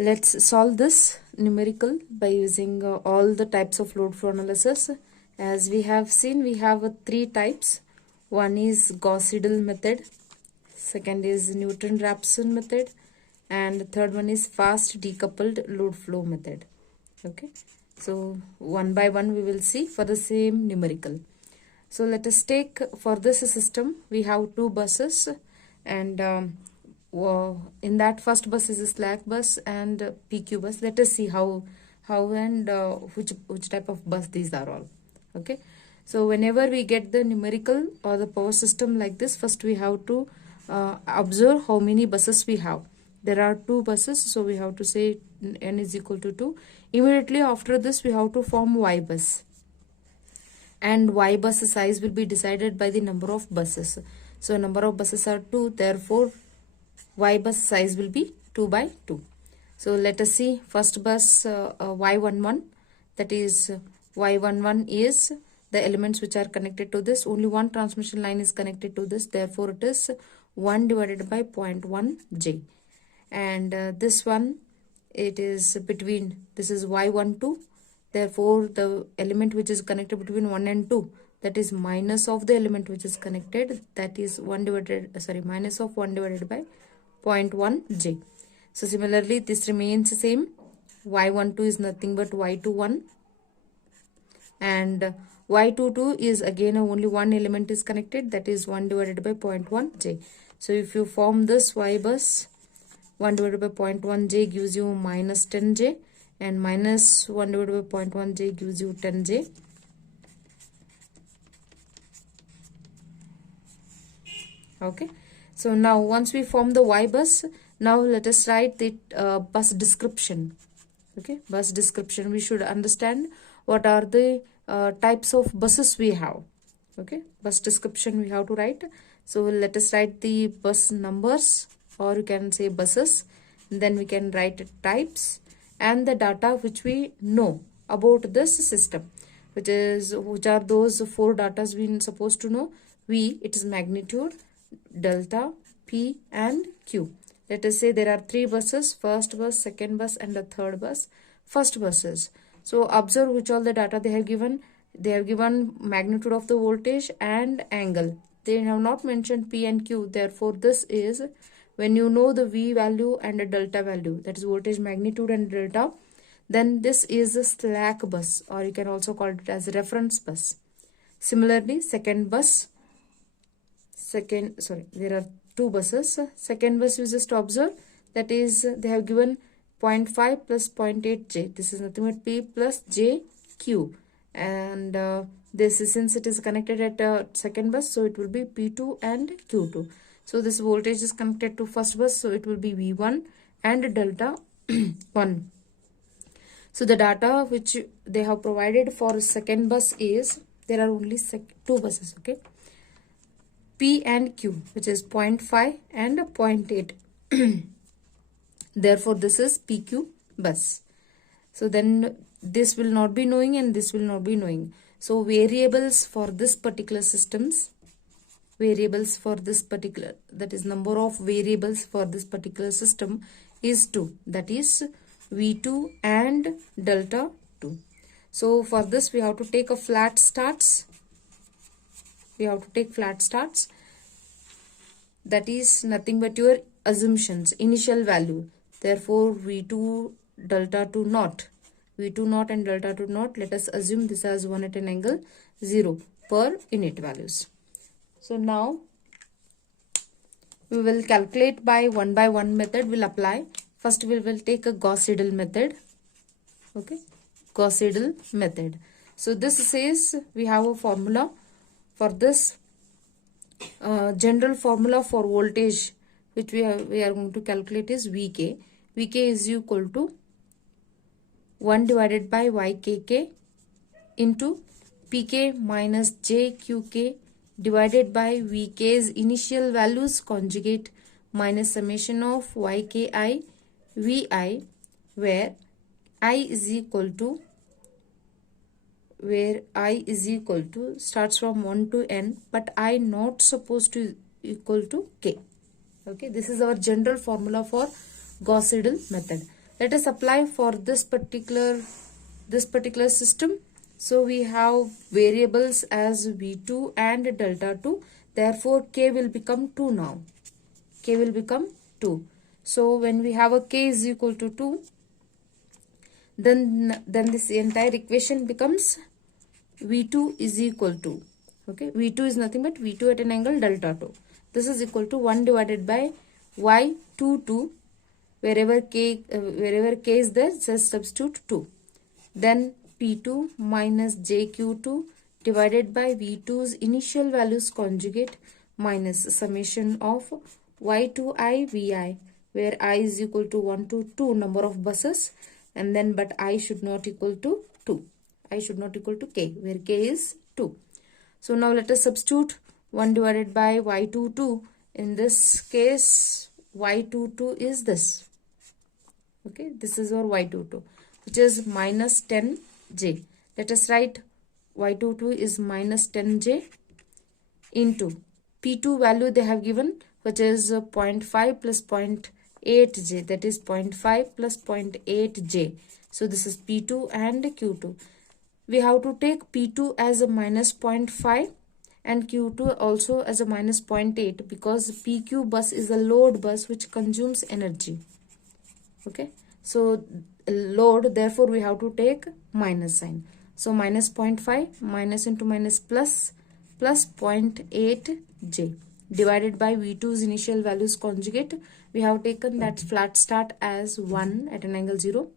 Let's solve this numerical by using all the types of load flow analysis. As we have seen, we have three types. One is Gauss-Seidel method, second is Newton-Raphson method, and the third one is fast decoupled load flow method. Okay, so one by one we will see for the same numerical. So let us take, for this system we have two buses, and in that first bus is a slack bus and PQ bus. Let us see how and which type of bus these are all. Okay, so whenever we get the numerical or the power system like this, first we have to observe how many buses we have. There are two buses, so we have to say n is equal to 2. Immediately after this we have to form Y bus, and Y bus size will be decided by the number of buses. So number of buses are 2, therefore Y bus size will be 2 by 2. So let us see first bus Y11, that is Y11 is the elements which are connected to this. Only one transmission line is connected to this, therefore it is 1 divided by 0.1 J. And this one, it is between, this is Y12, therefore the element which is connected between 1 and 2, that is minus of the element which is connected, that is minus of 1 divided by 0.1 J. So similarly this remains the same. Y12 is nothing but Y21, and Y22 is again only one element is connected, that is 1 divided by 0.1 J. So if you form this Y bus, 1 divided by 0.1 J gives you minus 10 J, and minus 1 divided by 0.1 J gives you 10 J. Okay, so now once we form the Y bus, now let us write the bus description. Okay, bus description, we should understand what are the types of buses we have. Okay, bus description we have to write. So let us write the bus numbers, or you can say buses, then we can write types and the data which we know about this system, which are those four datas we supposed to know. V, it is magnitude, delta, P and Q. Let us say there are three buses, first bus, second bus and the third bus. First buses, so observe which all the data they have given. They have given magnitude of the voltage and angle. They have not mentioned P and Q, therefore this is, when you know the V value and the delta value, that is voltage magnitude and delta, then this is a slack bus, or you can also call it as a reference bus. Similarly, second bus, there are two buses. Second bus you just observe, that is they have given 0.5 plus 0.8 J. This is nothing but P plus J Q, and this is, since it is connected at second bus, so it will be P2 and Q2. So this voltage is connected to first bus, so it will be V1 and delta 1. So the data which they have provided for second bus is, there are only two buses. Okay, P and Q, which is 0.5 and 0.8. Therefore this is PQ bus. So then this will not be knowing and this will not be knowing. So variables for this particular systems, that is number of variables for this particular system is 2, that is V2 and delta 2. So for this we have to take a flat starts. That is nothing but your assumptions, initial value. Therefore V2 delta 2 not, V2 not and delta 2 not, let us assume this as 1 at an angle 0 per unit values. So now we will calculate by one method will apply. First we will take a Gauss-Seidel method. Okay, Gauss-Seidel method. So this says we have a formula for this, general formula for voltage which we are going to calculate is Vk. Vk is equal to 1 divided by Ykk into Pk minus Jqk divided by Vk's initial values conjugate minus summation of Yki Vi, where I is equal to starts from 1 to n, but I not supposed to equal to k. Okay, this is our general formula for Gauss-Seidel method. Let us apply for this particular system. So we have variables as v2 and delta 2. Therefore, k will become 2 now. K will become 2. So when we have a k is equal to 2, then this entire equation becomes v2 is equal to, okay, v2 is nothing but v2 at an angle delta 2. This is equal to 1 divided by y22. Wherever k is there, just substitute 2. Then P2 minus JQ2 divided by V2's initial values conjugate minus summation of Y2I VI, where I is equal to 1 to 2 number of buses, and then but I should not equal to 2. I should not equal to k, where k is 2. So now let us substitute 1 divided by Y22. In this case, Y22 is this. Okay, this is our Y22, which is minus 10j. Let us write Y22 is minus 10j into P2 value they have given, which is 0.5 plus 0.8j, that is 0.5 plus 0.8j. So this is P2 and Q2. We have to take P2 as a minus 0.5 and Q2 also as a minus 0.8, because PQ bus is a load bus which consumes energy. Okay, so load, therefore we have to take minus sign. So minus 0.5 minus into minus plus 0.8j divided by V2's initial values conjugate. We have taken that flat start as 1 at an angle 0.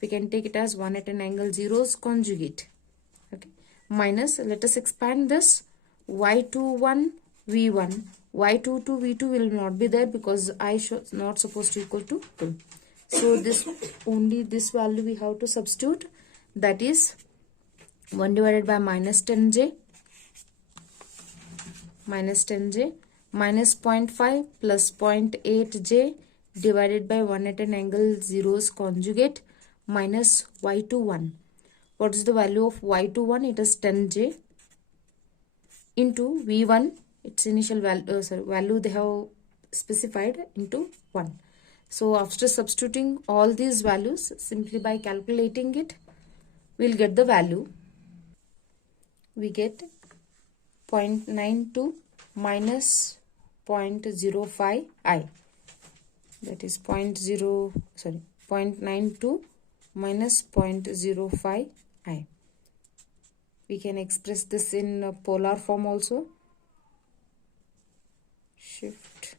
We can take it as 1 at an angle 0's conjugate. Okay, minus, let us expand this, y21 v1, y22 v2 will not be there because I should not supposed to equal to 2. So this only this value we have to substitute, that is 1 divided by minus 10j minus 0.5 plus 0.8j divided by 1 at an angle 0's conjugate minus y21. What is the value of y21? It is 10j into v1, its initial value, value they have specified, into 1. So after substituting all these values, simply by calculating it, we'll get the value. We get 0.92 minus 0.05 I. That is 0.92 minus 0.05 I. We can express this in polar form also. Shift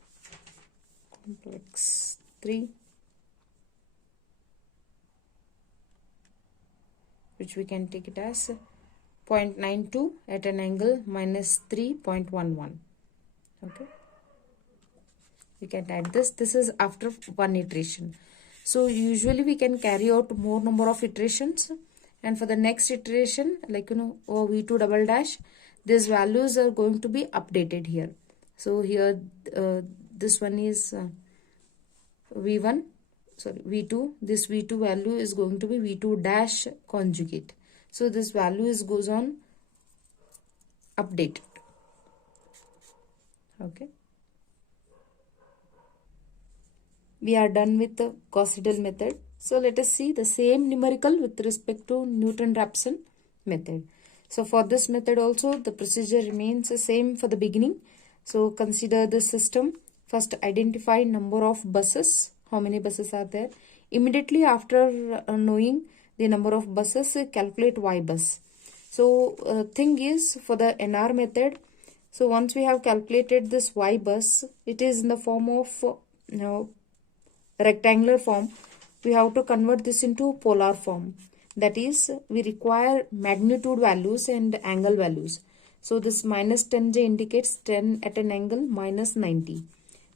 complex 3, which we can take it as 0.92 at an angle minus 3.11. Okay, we can add this. This is after one iteration. So usually we can carry out more number of iterations, and for the next iteration, like v2 double dash, these values are going to be updated here. So here this one is v1, sorry, v2, this v2 value is going to be v2 dash conjugate. So this value goes on updated. Okay, we are done with the Gauss-Seidel method. So let us see the same numerical with respect to Newton-Raphson method. So for this method also, the procedure remains the same for the beginning. So consider the system. First, identify number of buses. How many buses are there? Immediately after knowing the number of buses, calculate Y bus. So thing is, for the NR method, so once we have calculated this Y bus, it is in the form of rectangular form. We have to convert this into polar form. That is, we require magnitude values and angle values. So this minus 10j indicates 10 at an angle minus 90.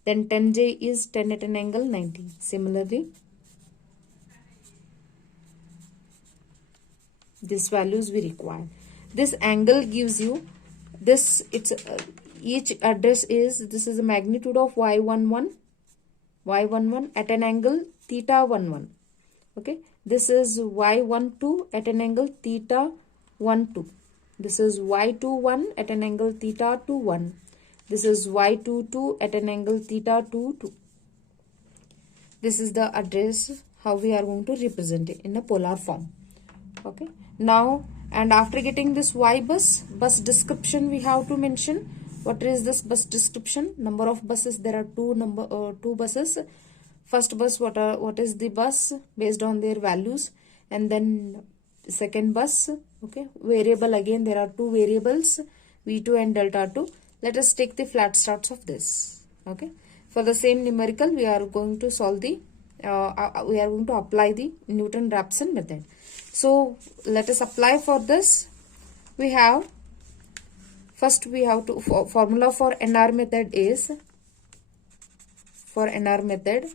Then 10j is 10 at an angle 90. Similarly, these values we require. This angle gives you this. It's each address is, this is the magnitude of y11 at an angle theta 11. Okay, this is y12 at an angle theta 12. This is y21 at an angle theta 21. This is y22 at an angle theta 22. This is the address how we are going to represent it in a polar form. Okay, now, and after getting this Y bus description, we have to mention what is this bus description. Number of buses, there are two buses. First bus, what is the bus based on their values, and then second bus. Okay, variable, again there are two variables, V2 and delta 2. Let us take the flat starts of this. Okay, for the same numerical, we are going to solve the we are going to apply the Newton-Raphson method. So let us apply for this. We have, first we have to, formula for NR method is, for NR method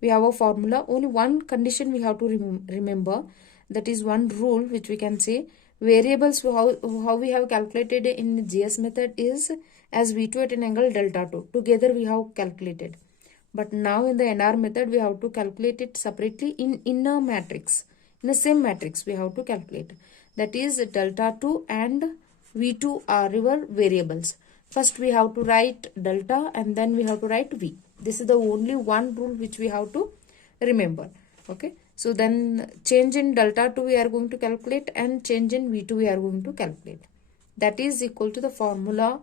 we have a formula. Only one condition we have to remember, that is one rule which we can say. Variables, how we have calculated in GS method is as V2 at an angle delta 2. Together we have calculated. But now in the NR method, we have to calculate it separately in a matrix. In the same matrix, we have to calculate. That is delta 2 and V2 are our variables. First, we have to write delta and then we have to write V. This is the only one rule which we have to remember. Okay. So then change in delta 2 we are going to calculate and change in V2 we are going to calculate. That is equal to the formula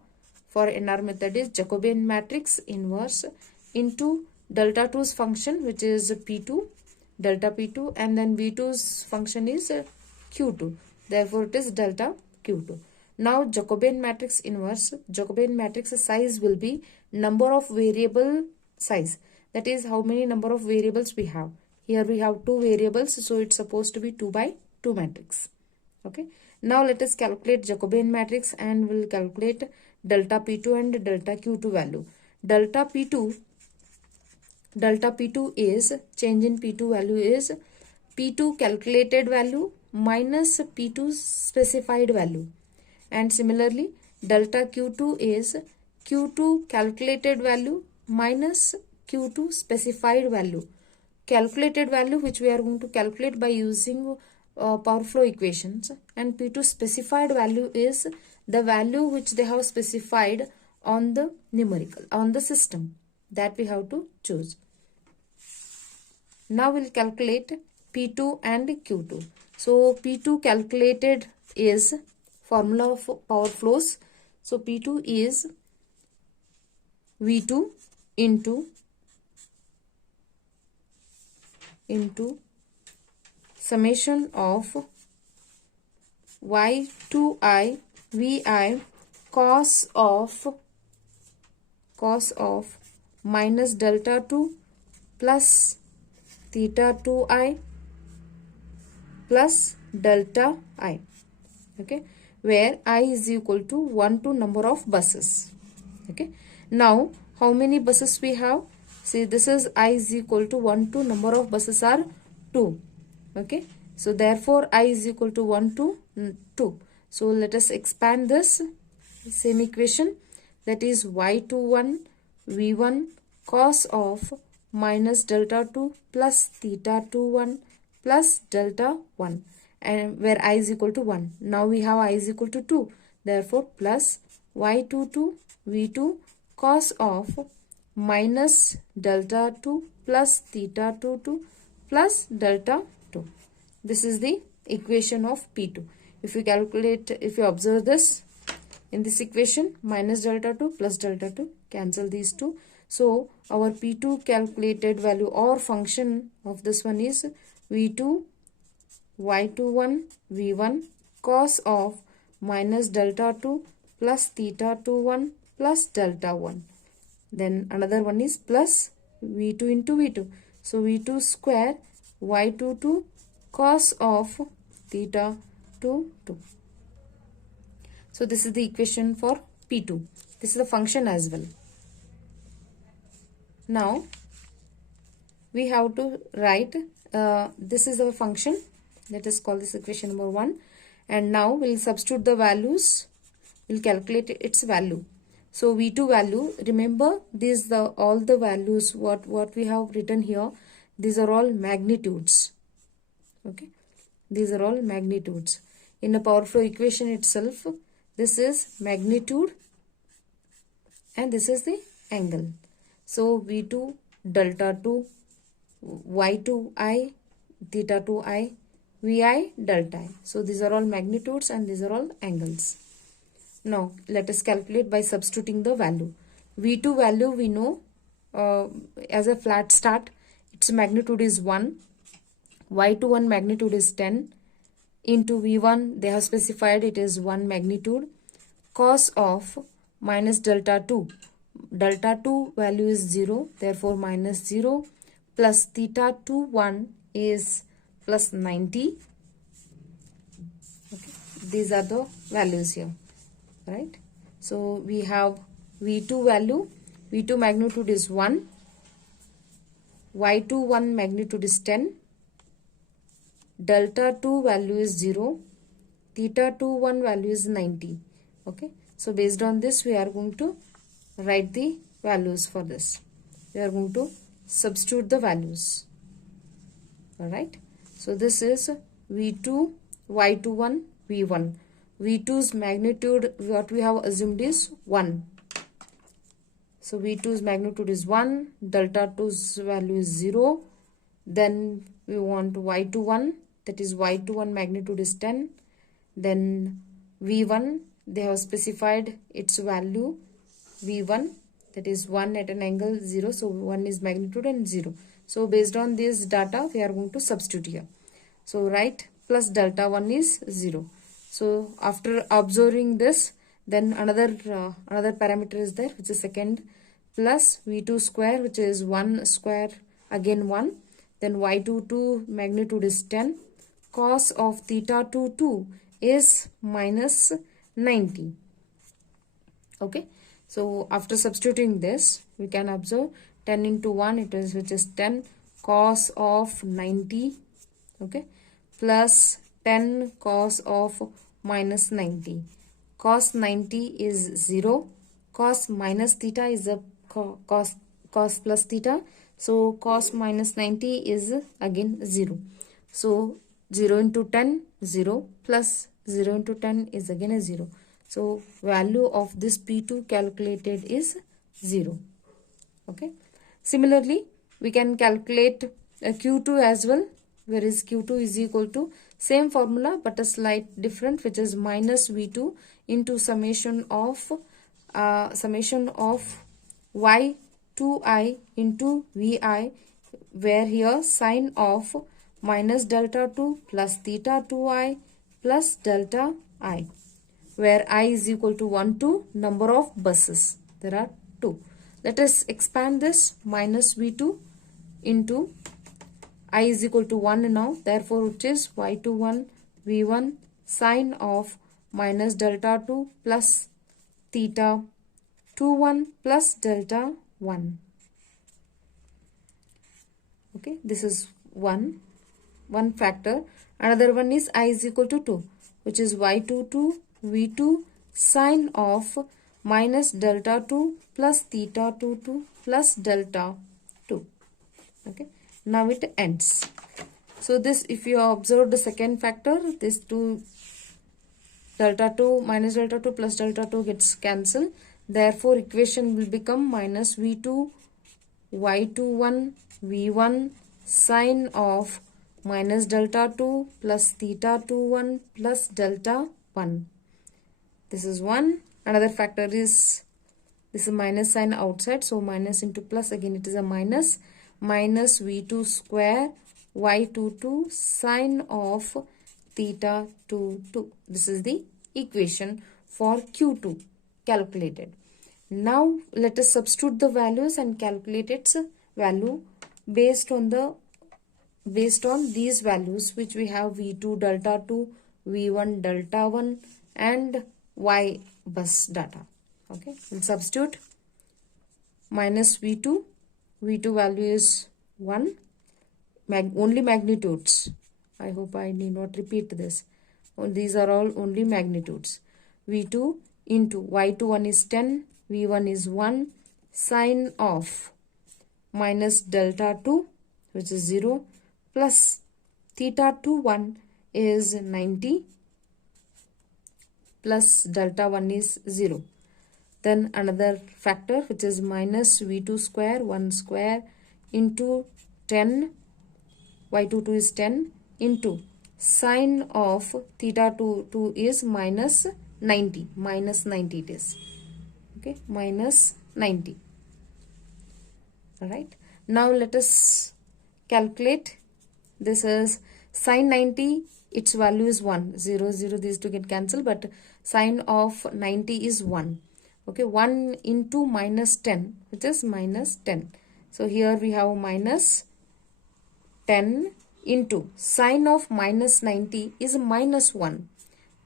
for NR method is Jacobian matrix inverse into delta 2's function, which is P2, delta P2, and then V2's function is Q2. Therefore, it is delta Q2. Now, Jacobian matrix inverse, Jacobian matrix size will be number of variable size. That is how many number of variables we have. Here we have two variables, so it's supposed to be 2 by 2 matrix. Okay. Now let us calculate Jacobian matrix and we'll calculate delta P2 and delta Q2 value. Delta P2 is, change in P2 value is P2 calculated value minus P2 specified value. And similarly, delta Q2 is Q2 calculated value minus Q2 specified value. Calculated value which we are going to calculate by using power flow equations, and P2 specified value is the value which they have specified on the numerical, on the system, that we have to choose. Now we'll calculate P2 and Q2. So P2 calculated is formula of power flows. So P2 is V2 into summation of Y2I VI cos of minus delta 2 plus theta 2I plus delta I. Okay, where I is equal to 1 to number of buses. Okay, now how many buses we have? See, this is I is equal to 1 to number of buses are 2. Okay, so therefore I is equal to 1 to 2. So let us expand this same equation, that is Y21 V1 cos of minus delta 2 plus theta 21 plus delta 1, and where I is equal to 1. Now we have I is equal to 2. Therefore plus Y22 V2 cos of minus delta 2 plus theta 22 plus delta 2. This is the equation of P2. If you calculate, if you observe this in this equation, minus delta 2 plus delta 2, cancel these two. So our P2 calculated value or function of this one is V2 Y21 V1 cos of minus delta 2 plus theta 21 plus delta 1. Then another one is plus V2 into V2. So V2 square Y22 cos of theta 22. So this is the equation for P2. This is the function as well. Now we have to write, this is our function. Let us call this equation number 1. And now we'll substitute the values. We'll calculate its value. So V2 value, remember these all the values what we have written here, these are all magnitudes. Okay, these are all magnitudes. In a power flow equation itself, this is magnitude and this is the angle. So V2 delta 2, y2i, theta 2i, vi, delta I. So these are all magnitudes and these are all angles. Now let us calculate by substituting the value. V2 value we know as a flat start, its magnitude is 1, y21 magnitude is 10, into V1 they have specified it is 1 magnitude, cos of minus delta 2. Delta 2 value is 0, therefore minus 0, plus theta 21 is plus 90. Okay. These are the values here, right? So we have V2 value, V2 magnitude is 1, Y21 magnitude is 10, delta 2 value is 0, theta 21 value is 90. Okay, so based on this we are going to write the values for this. We are going to substitute the values. Alright, so this is V2, Y21, V1. V2's magnitude, what we have assumed is 1. So V2's magnitude is 1, delta 2's value is 0. Then we want Y21, that is Y21 magnitude is 10. Then V1, they have specified its value V1, that is 1 at an angle 0. So 1 is magnitude and 0. So based on this data, we are going to substitute here. So write plus delta 1 is 0. So after observing this, then another parameter is there, which is second, plus V2 square, which is 1 square, again 1. Then Y22 magnitude is 10. Cos of theta 22 is minus 90. Okay. So after substituting this, we can observe 10 into 1, it is, which is 10, cos of 90. Okay. Plus 10 cos of minus 90. Cos 90 is 0. Cos minus theta is a cos plus theta. So cos minus 90 is again 0. So 0 into 10, 0, plus 0 into 10 is again a 0. So value of this P2 calculated is 0. Okay. Similarly, we can calculate Q2 as well, whereas Q2 is equal to same formula but a slight different, which is minus V2 into summation of y2i into vi, where here sine of minus delta 2 plus theta 2i plus delta I, where I is equal to 1 to number of buses. There are 2. Let us expand this, minus V2 into I is equal to 1 now. Therefore, which is Y21 V1 sine of minus delta 2 plus theta 21 plus delta 1. Okay, this is one factor. Another one is I is equal to 2, which is Y22 V2 sine of minus delta 2 plus theta 22 plus delta 2. Okay, now it ends. So this, if you observe the second factor, this 2 delta 2 minus delta 2 plus delta 2 gets cancelled. Therefore, equation will become minus V2 Y21 V1 sine of minus delta 2 plus theta 21 plus delta 1. This is 1. Another factor is, this is minus sign outside, so minus into plus, again it is a minus. Minus V2 square Y22 sine of theta 22. This is the equation for Q2 calculated. Now let us substitute the values and calculate its value based on these values, which we have V2 delta 2, V1 delta 1 and Y bus data. Okay, we'll substitute minus V2 value is 1, only magnitudes. I hope I need not repeat this. These are all only magnitudes. V2 into Y21 is 10, V1 is 1, sine of minus delta 2, which is 0, plus theta 21 is 90, plus delta 1 is 0. Then another factor, which is minus V2 square 1 square into 10, y22 is 10 into sine of theta 2 is minus 90. Minus 90 it is. Okay, minus 90. Alright. Now let us calculate. This is sine 90. Its value is 1. 0, 0, these two get cancelled. But sine of 90 is 1. Okay, 1 into minus 10, which is minus 10. So here we have minus 10 into sine of minus 90 is minus 1.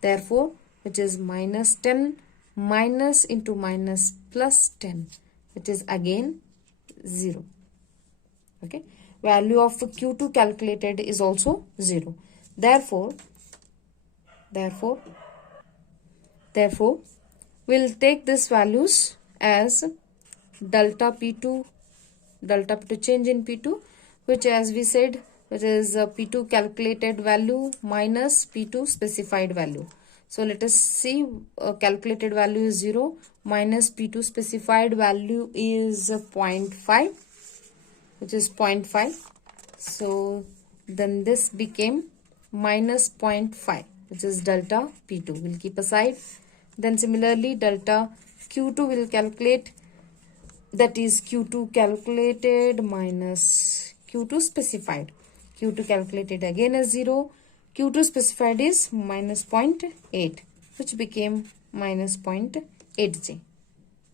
Therefore, which is minus 10 minus into minus plus 10, which is again 0. Okay, value of Q2 calculated is also 0. Therefore, we'll take these values as delta P2 change in P2, which as we said, which is P2 calculated value minus P2 specified value. So let us see, calculated value is 0 minus P2 specified value is 0.5, which is 0.5. So then this became minus 0.5, which is delta P2. We'll keep aside. Then similarly delta Q2 will calculate, that is Q2 calculated minus Q2 specified. Q2 calculated again as 0. Q2 specified is minus 0.8, which became minus 0.8J.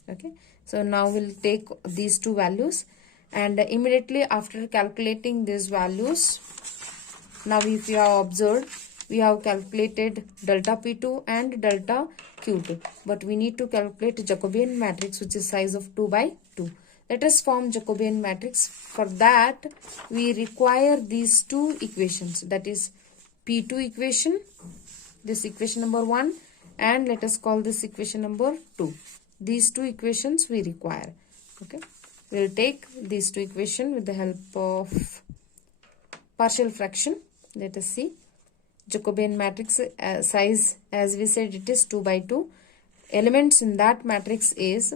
Okay. So now we'll take these two values, and immediately after calculating these values, now if you have observed, we have calculated delta P2 and delta Q2, but we need to calculate Jacobian matrix, which is size of 2 by 2. Let us form Jacobian matrix. For that, we require these two equations, that is P2 equation, this equation number 1, and let us call this equation number 2. These two equations we require. Okay, we'll take these two equations with the help of partial fraction. Let us see. Jacobian matrix size, as we said, it is 2 by 2. Elements in that matrix is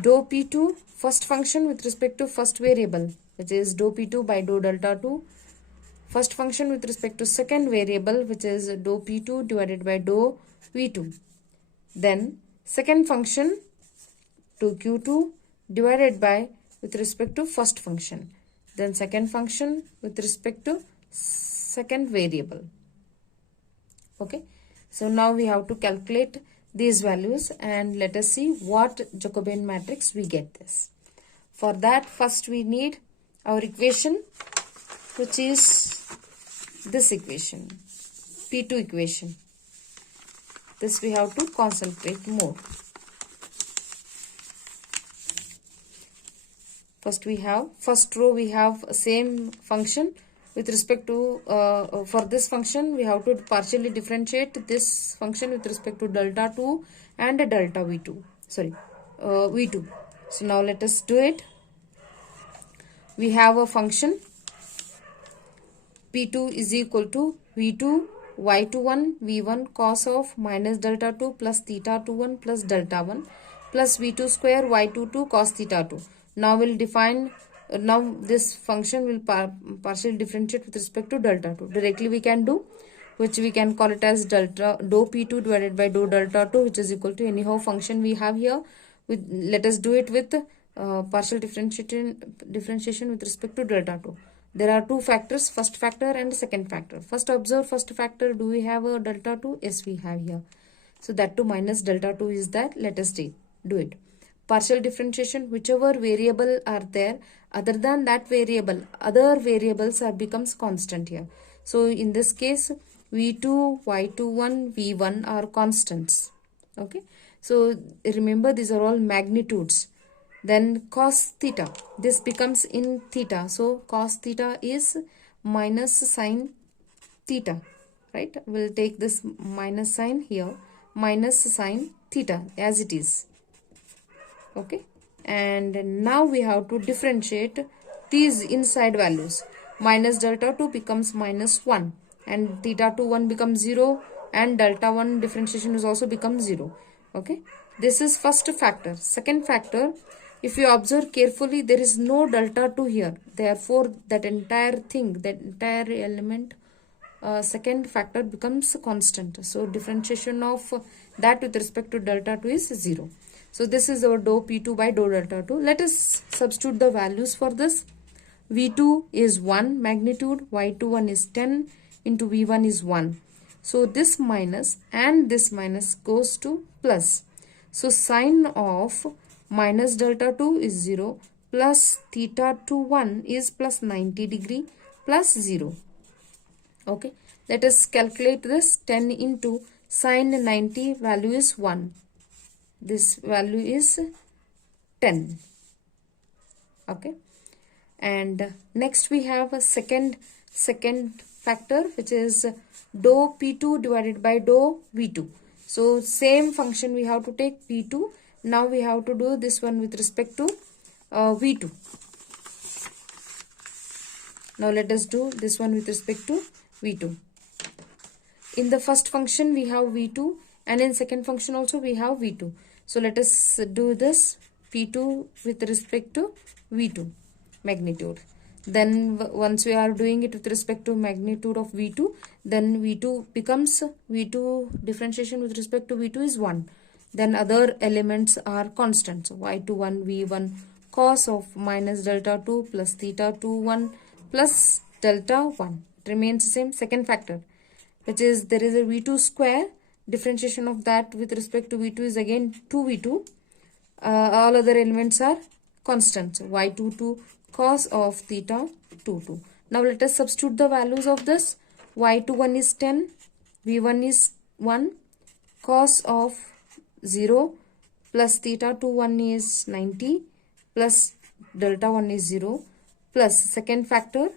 dou P2 first function with respect to first variable, which is dou P2 by dou delta 2. First function with respect to second variable, which is dou P2 divided by dou V2. Then second function to Q2 divided by with respect to first function. Then second function with respect to second variable. Okay. So now we have to calculate these values, and let us see what Jacobian matrix we get this. For that, first we need our equation, which is this equation, P2 equation. This we have to concentrate more. First row we have same function with respect to, for this function we have to partially differentiate this function with respect to delta 2 and delta V2. V2. So now let us do it. We have a function P2 is equal to V2 y21 V1 cos of minus delta 2 plus theta 21 plus delta 1 plus V2 square y22 cos theta 2. Now we'll define, now this function will partially differentiate with respect to delta 2. Directly we can do, which we can call it as delta dou P2 divided by dou delta 2, which is equal to anyhow function we have here. Let us do it with partial differentiation with respect to delta 2. There are two factors, first factor and second factor. First observe first factor, do we have a delta 2? Yes, we have here. So that 2 minus delta 2 is that. Let us do it. Partial differentiation, whichever variable are there, other than that variable, other variables becomes constant here. So in this case, V2, Y21, V1 are constants. Okay. So remember, these are all magnitudes. Then cos theta, this becomes in theta. So cos theta is minus sine theta, right? We'll take this minus sign here, minus sine theta as it is. Okay. And now we have to differentiate these inside values. Minus delta 2 becomes minus 1 and theta 2 1 becomes 0 and delta 1 differentiation is also become 0. Okay. This is first factor. Second factor, If you observe carefully, there is no delta 2 here. Therefore, that entire thing, that entire element, second factor becomes constant. So, differentiation of that with respect to delta 2 is 0. So, this is our dou P2 by dou delta 2. Let us substitute the values for this. V2 is 1 magnitude, Y21 is 10, into V1 is 1. So, this minus and this minus goes to plus. So, sine of minus delta 2 is 0, plus theta 21 is plus 90 degree plus 0. Okay, let us calculate this. 10 into sine 90 value is 1. This value is 10. Okay, and next we have a second factor, which is dou P2 divided by dou V2. So same function we have to take P2. Now we have to do this one with respect to V2. Now let us do this one with respect to V2. In the first function we have V2, and in second function also we have V2. So let us do this P2 with respect to V2 magnitude. Then once we are doing it with respect to magnitude of V2, then V2 becomes, V2 differentiation with respect to V2 is 1. Then other elements are constant. So Y21 V1 cos of minus delta 2 plus theta 21 plus delta 1. It remains the same. Second factor, which is there is a V2 square. Differentiation of that with respect to V2 is again 2V2. All other elements are constant. So Y22 cos of theta 22. Now let us substitute the values of this. Y21 is 10, V1 is 1, cos of 0 plus theta 21 is 90 plus delta 1 is 0 plus second factor,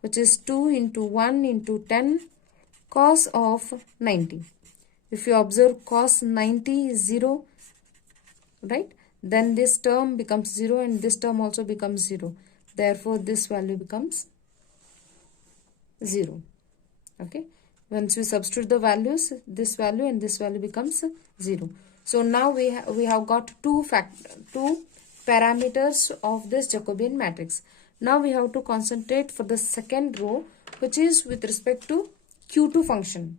which is 2 into 1 into 10 cos of 90. If you observe, cos 90 is 0, right? Then this term becomes 0 and this term also becomes 0. Therefore, this value becomes 0. Okay. Once we substitute the values, this value and this value becomes 0. So now we have got two parameters of this Jacobian matrix. Now we have to concentrate for the second row, which is with respect to Q2 function.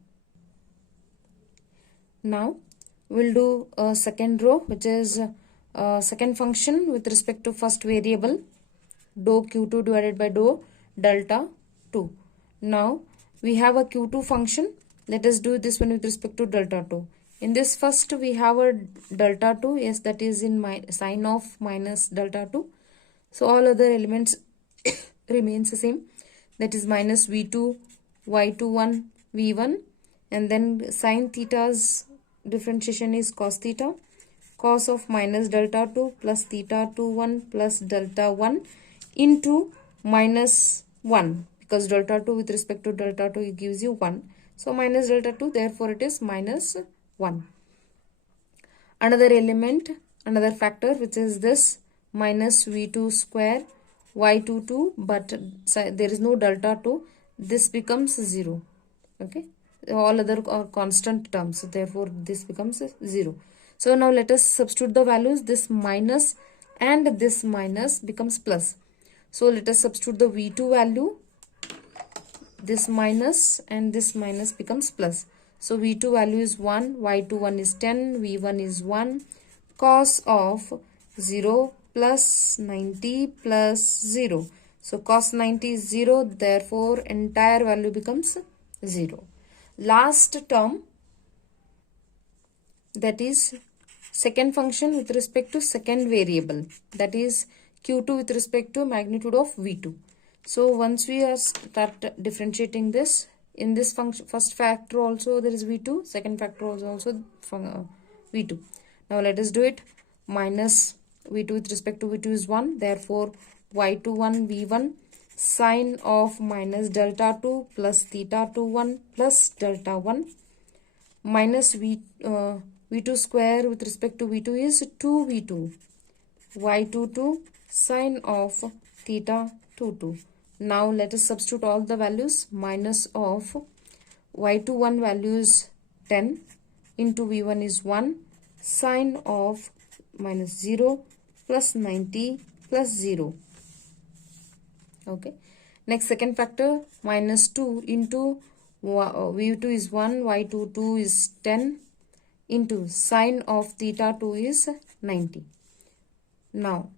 Now we'll do a second row, which is second function with respect to first variable, dou Q2 divided by dou delta 2. Now we have a Q2 function. Let us do this one with respect to delta 2. In this first we have a delta 2, yes, that is in sine of minus delta 2. So all other elements remains the same, that is minus V2, Y21, V1, and then sine theta's differentiation is cos theta, cos of minus delta 2 plus theta 21 plus delta 1 into minus 1, because delta 2 with respect to delta 2 it gives you 1. So minus delta 2, therefore it is minus 1. Another element, another factor, which is this minus V2 square Y22, but there is no delta 2, this becomes 0. Okay, all other are constant terms, so therefore this becomes 0. So now let us substitute the values. This minus and this minus becomes plus. So let us substitute the V2 value. This minus and this minus becomes plus. So V2 value is 1, Y21 is 10, V1 is 1, cos of 0 plus 90 plus 0. So cos 90 is 0, therefore entire value becomes 0. Last term, that is second function with respect to second variable, that is Q2 with respect to magnitude of V2. So once we are start differentiating this, in this function first factor also there is V2, second factor also from V2. Now let us do it. Minus V2 with respect to V2 is 1, therefore Y21 V1 sine of minus delta 2 plus theta 21 plus delta 1 minus V2 square with respect to V2 is 2V2 Y22 sine of theta 22. Now let us substitute all the values. Minus of Y21 value is 10 into V1 is 1 sine of minus 0 plus 90 plus 0. Okay. Next second factor, minus 2 into v2 is 1, y22 is 10 into sine of theta 2 is 90. Now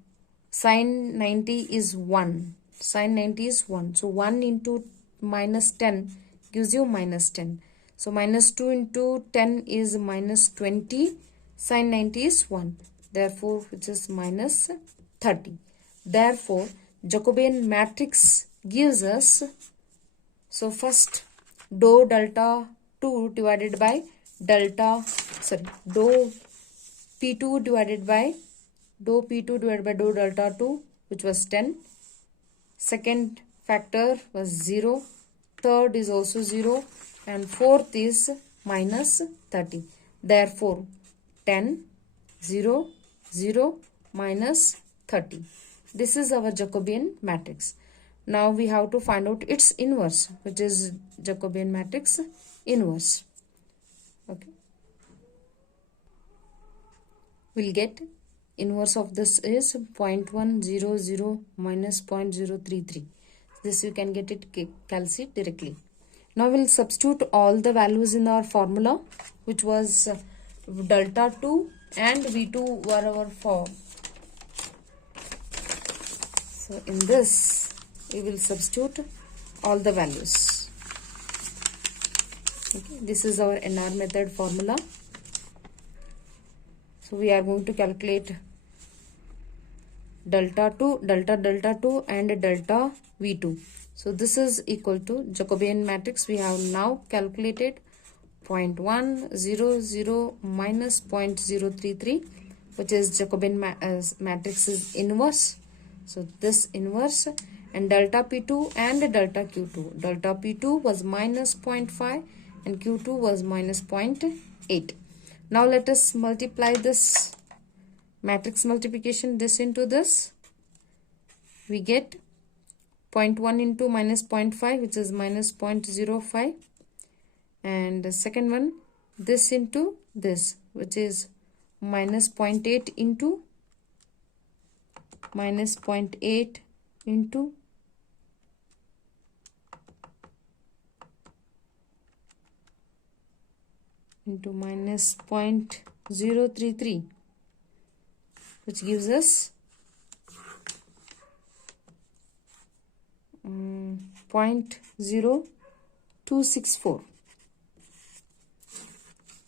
sine 90 is 1. Sine 90 is 1. So 1 into minus 10 gives you minus 10. So minus 2 into 10 is minus 20. Sine 90 is 1. Therefore, which is minus 30. Therefore, Jacobian matrix gives us, so first, dou delta 2 divided by dou P2 divided by dou P2 divided by dou delta 2, which was 10. Second factor was 0. Third is also 0. And fourth is minus 30. Therefore, 10, 0, 0, minus 30. This is our Jacobian matrix. Now we have to find out its inverse, which is Jacobian matrix inverse. Okay. We'll get inverse of this is 0.100 minus 0.033. This you can get it calci directly. Now we'll substitute all the values in our formula, which was delta 2 and V2 were our form. So in this, we will substitute all the values. Okay, this is our NR method formula. So we are going to calculate delta 2 and delta V2. So this is equal to Jacobian matrix. We have now calculated 0.100 minus 0.033, which is Jacobian matrix is inverse. So this inverse, and delta P2 and delta Q2. Delta P2 was minus 0.5 and Q2 was minus 0.8. Now let us multiply this matrix multiplication, this into this. We get 0.1 into minus 0.5, which is minus 0.05. And the second one, this into this, which is minus 0.8 into minus 0.8 into minus 0.033, which gives us 0.0264.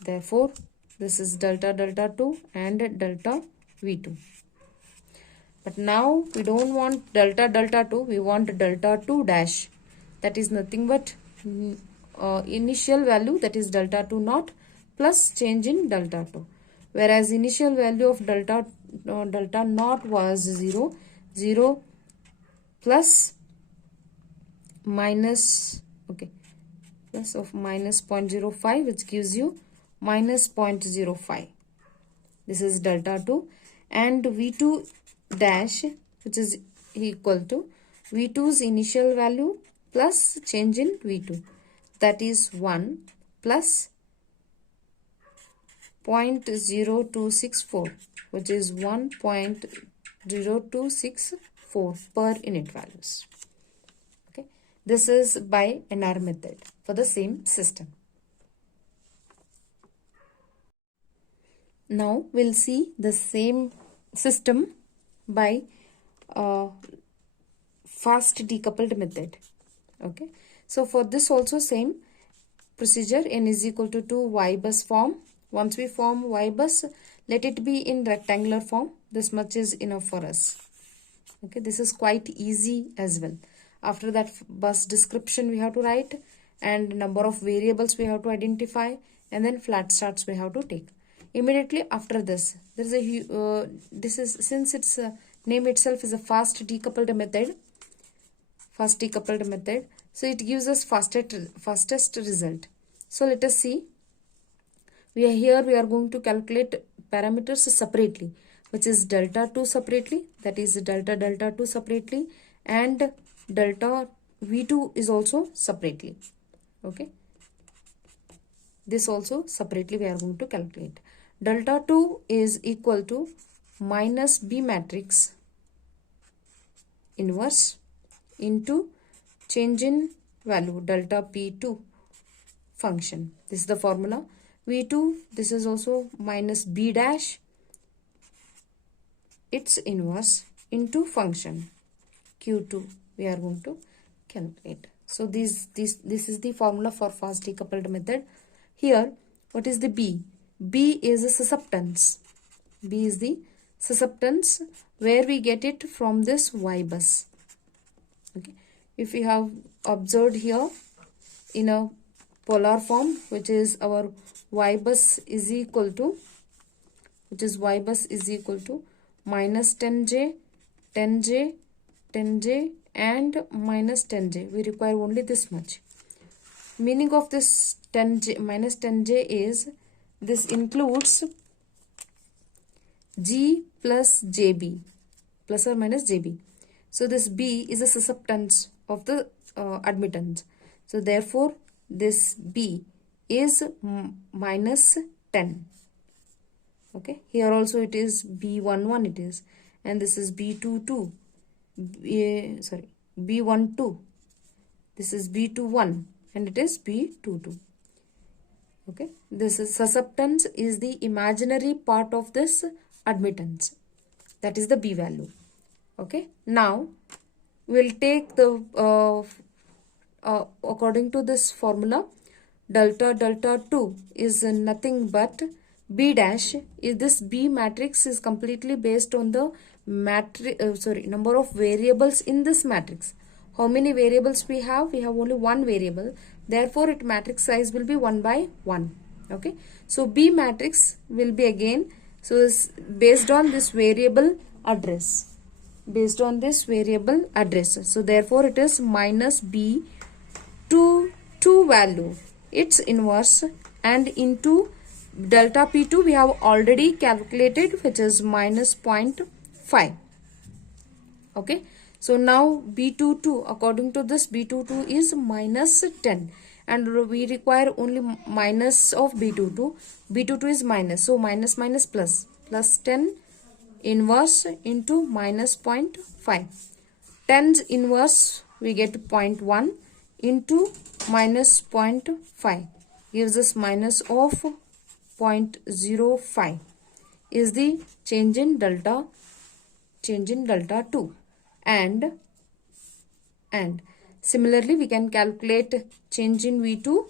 Therefore, this is delta 2 and delta V2. But now we don't want delta 2, we want delta 2 dash. That is nothing but initial value, that is delta 2 naught plus change in delta 2. Whereas initial value of delta naught was 0, 0 plus minus, okay, plus of minus 0.05, which gives you minus 0.05. This is delta 2, and V2 dash, which is equal to V2's initial value plus change in V2, that is 1 plus 0.0264, which is 1.0264 per unit values. Okay, this is by NR method for the same system. Now we'll see the same system by fast decoupled method. Okay, so for this also same procedure, n is equal to 2 y bus form. Once we form y bus, let it be in rectangular form. This much is enough for us. Okay, this is quite easy as well. After that, bus description we have to write, and number of variables we have to identify, and then flat starts we have to take. Immediately after this, there is a this is, since its name itself is a fast decoupled method, so it gives us fastest result. So let us see. We are going to calculate parameters separately, which is delta 2 separately, that is delta 2 separately, and delta V2 is also separately. Okay, this also separately we are going to calculate. Delta 2 is equal to minus B matrix inverse into change in value delta P2 function. This is the formula. V2, this is also minus B dash, its inverse into function Q2 we are going to calculate. So this is the formula for fast decoupled method. Here, what is the B? B is a susceptance. B is the susceptance where we get it from this Y bus. Okay. If we have observed here in a polar form, which is our Y bus is equal to, minus 10J, 10J, 10J and minus 10J. We require only this much. Meaning of this 10J minus 10J is this includes G plus JB, plus or minus JB. So this B is a susceptance of the admittance. So therefore this B is minus 10. Okay, here also it is B11 it is, and this is B22. B12. This is B21 and it is B22. Okay, this is susceptance is the imaginary part of this admittance. That is the B value. Okay, now we'll take the according to this formula, delta 2 is nothing but B dash. Is this B matrix is completely based on the number of variables in this matrix. How many variables we have? We have only one variable. Therefore, its matrix size will be 1 by 1. Okay. So, B matrix will be again, so is based on this variable address. Based on this variable address. So, therefore, it is minus B to 2 value. Its inverse and into delta P2 we have already calculated, which is minus 0.5. Okay. So now B22, according to this, B22 is minus 10 and we require only minus of B22. B22 is minus, so minus plus 10 inverse into minus 0.5. 10's inverse we get 0.1 into minus 0.5 gives us minus of 0.05 is the change in delta 2. And similarly we can calculate change in V2.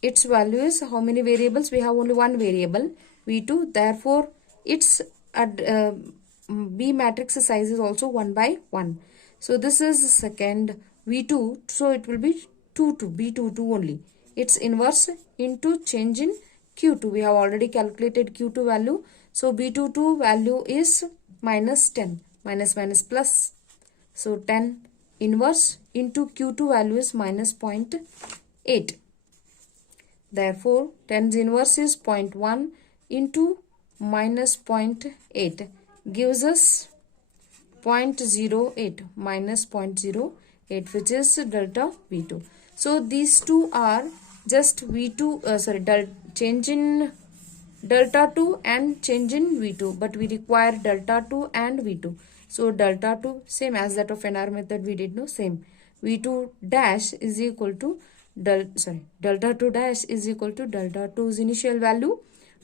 Its value is how many variables? We have only one variable V2. Therefore its B matrix size is also 1 by 1. So this is second V2. So it will be B22 only. Its inverse into change in Q2. We have already calculated Q2 value. So B22 value is minus 10, minus plus. So 10 inverse into Q2 value is minus 0.8. Therefore 10's inverse is 0.1 into minus 0.8 gives us 0.08 minus 0.08, which is delta V2. So these two are just V2, change in delta 2 and change in V2, but we require delta 2 and V2. So delta 2 same as that of NR method we did, no, same. V2 dash is equal to delta 2 dash is equal to delta 2's initial value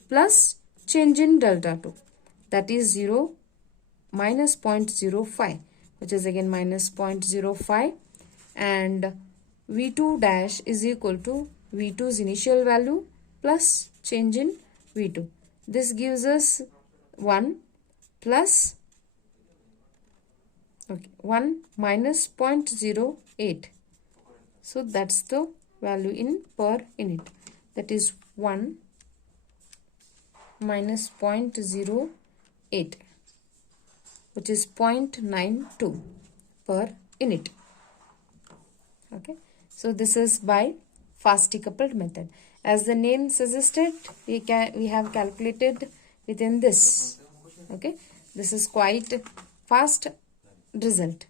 plus change in delta 2, that is 0 minus 0.05, which is again minus 0.05, and V2 dash is equal to V2's initial value plus change in V2. This gives us 1 plus 1 minus 0.08. So that's the value in per unit. That is 1 minus 0.08, which is 0.92 per unit. Okay. So this is by fast decoupled method. As the name suggested, we have calculated within this. Okay. This is quite fast result.